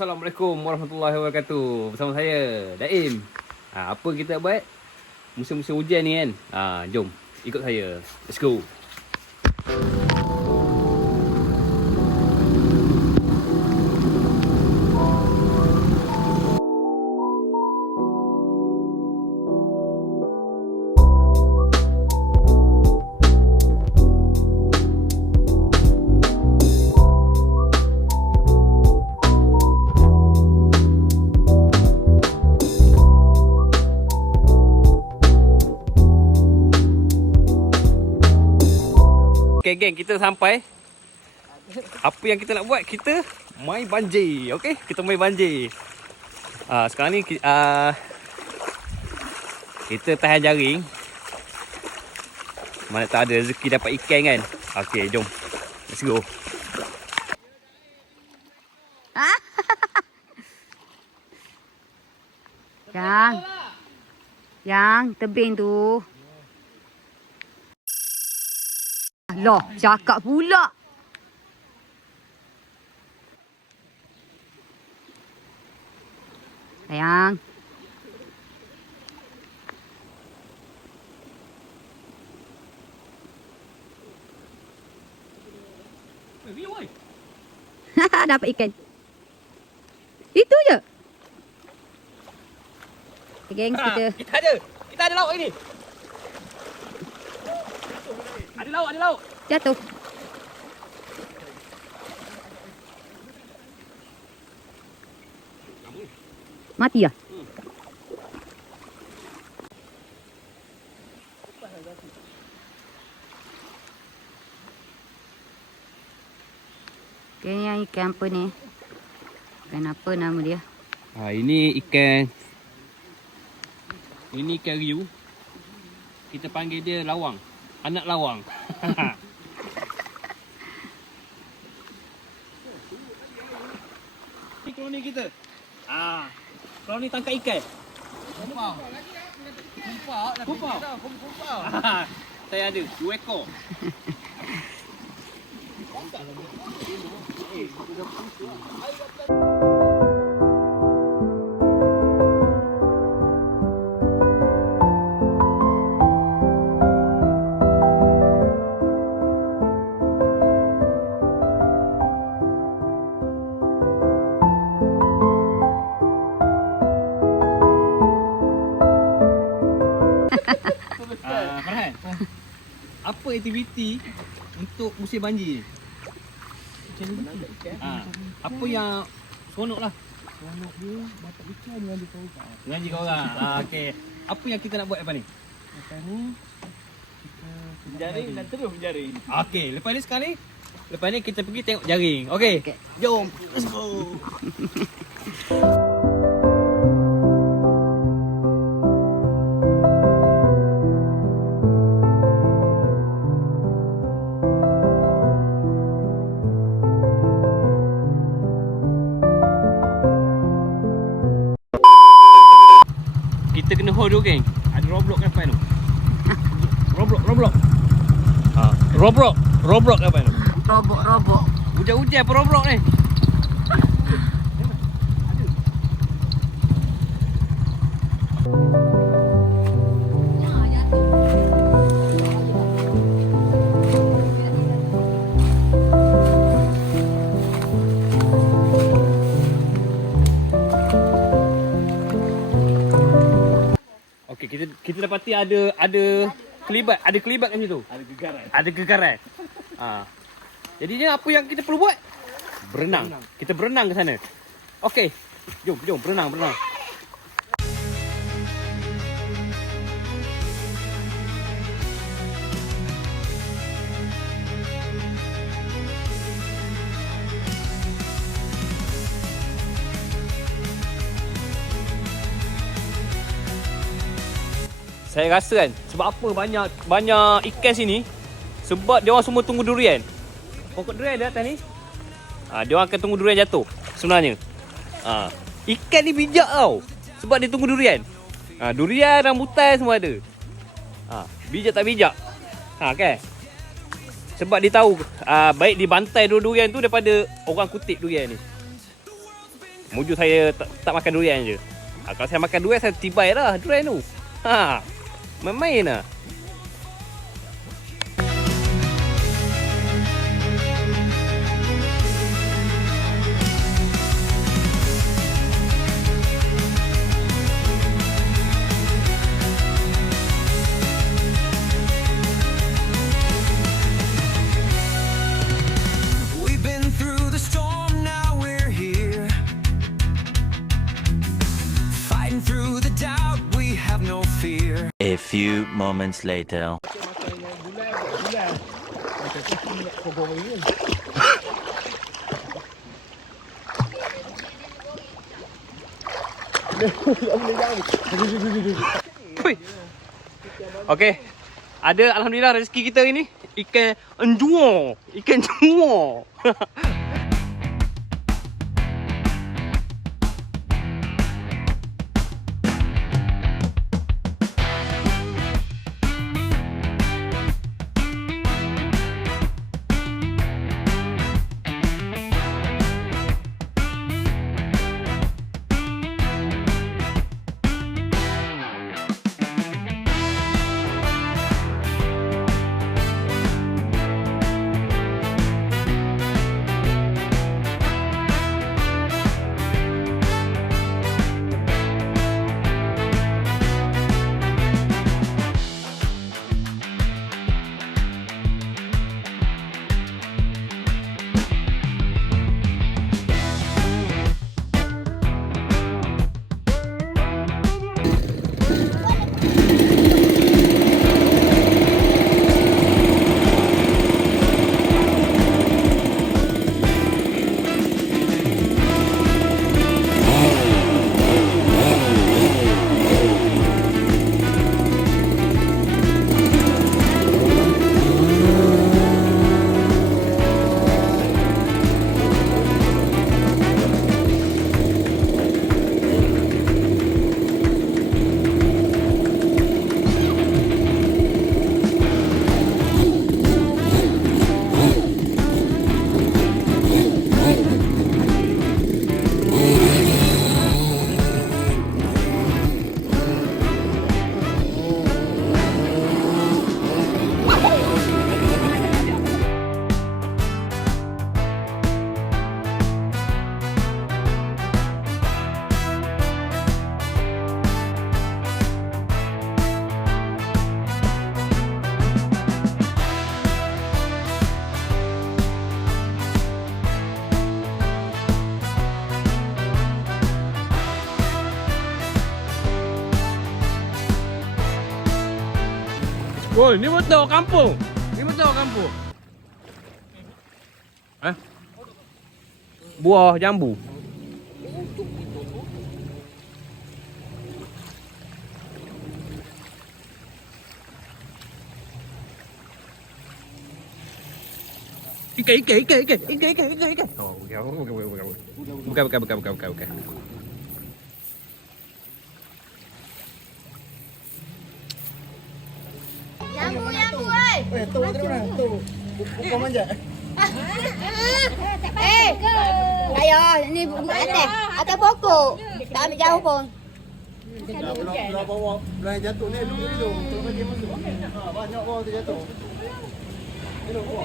Assalamualaikum warahmatullahi wabarakatuh. Bersama saya Daim. Apa kita buat musim-musim hujan ni kan? Jom ikut saya. Let's go. Okay geng, kita sampai. Apa yang kita nak buat? Kita main banjir. Okay, kita main banjir. Sekarang ni kita tahan jaring. Mana tak ada rezeki dapat ikan kan. Okay, jom. Let's go. Yang tebing tu. Loh, cakap pula. Sayang. Dapat ikan. Itu je. Okay, gengs, Kita ada lauk ini. Ada lauk. Jatuh. Mati ya? Okay, yang ikan apa ni? Ikan apa nama dia? Ini ikan riu. Kita panggil dia lawang. Anak lawang. Ni koloni kita. Koloni tangkap ikan. Kumpau. Saya ada 2 ekor. Farhan, apa aktiviti untuk musim banjir? Apa yang seronok lah? Seronok dia dapat ikan dengan kau orang. Okey. Apa yang kita nak buat lepas ni? Lepas ni kita jaring dan terus menjaring. Okey, lepas ni sekali. Lepas ni kita pergi tengok jaring. Okey. Jom. Let's go. Kita kena hold dulu geng. Ada Roblox kat depan tu. Roblox kat depan tu. Robok. Hujan-hujan apa Roblox ni? Okey, kita dapati ada kelibat kat situ. Ada gegaran. Jadinya apa yang kita perlu buat? Berenang. Kita berenang ke sana. Okey. Jom berenang. Saya rasa kan sebab apa banyak ikan sini, sebab dia orang semua tunggu durian. Pokok durian ada atas ni. Dia orang akan tunggu durian jatuh sebenarnya. Ikan ni bijak tau. Sebab dia tunggu durian. Durian, rambutan semua ada. Bijak tak bijak? Kan? Sebab dia tahu baik dibantai durian tu daripada orang kutip durian ni. Muju saya tak makan durian je. Kalau saya makan durian, saya tibai dah durian tu. Main-main lah. A few moments later. Okey. Ada alhamdulillah rezeki kita ini ikan enjuar. Ikan enjuar. Oh, ni betul kampung. Ni betul kampung. Buah jambu. Ikan. Oh, bukan. Jambu ơi. Tu cái đó tu. Con manja. Ayo, ini atas pokok. Tak ambil jauh pun. Belah bawah, belah jatuh ni dulu hidung. Kalau kaki masuk. Banyak bawah tu jatuh. Hidung bawah.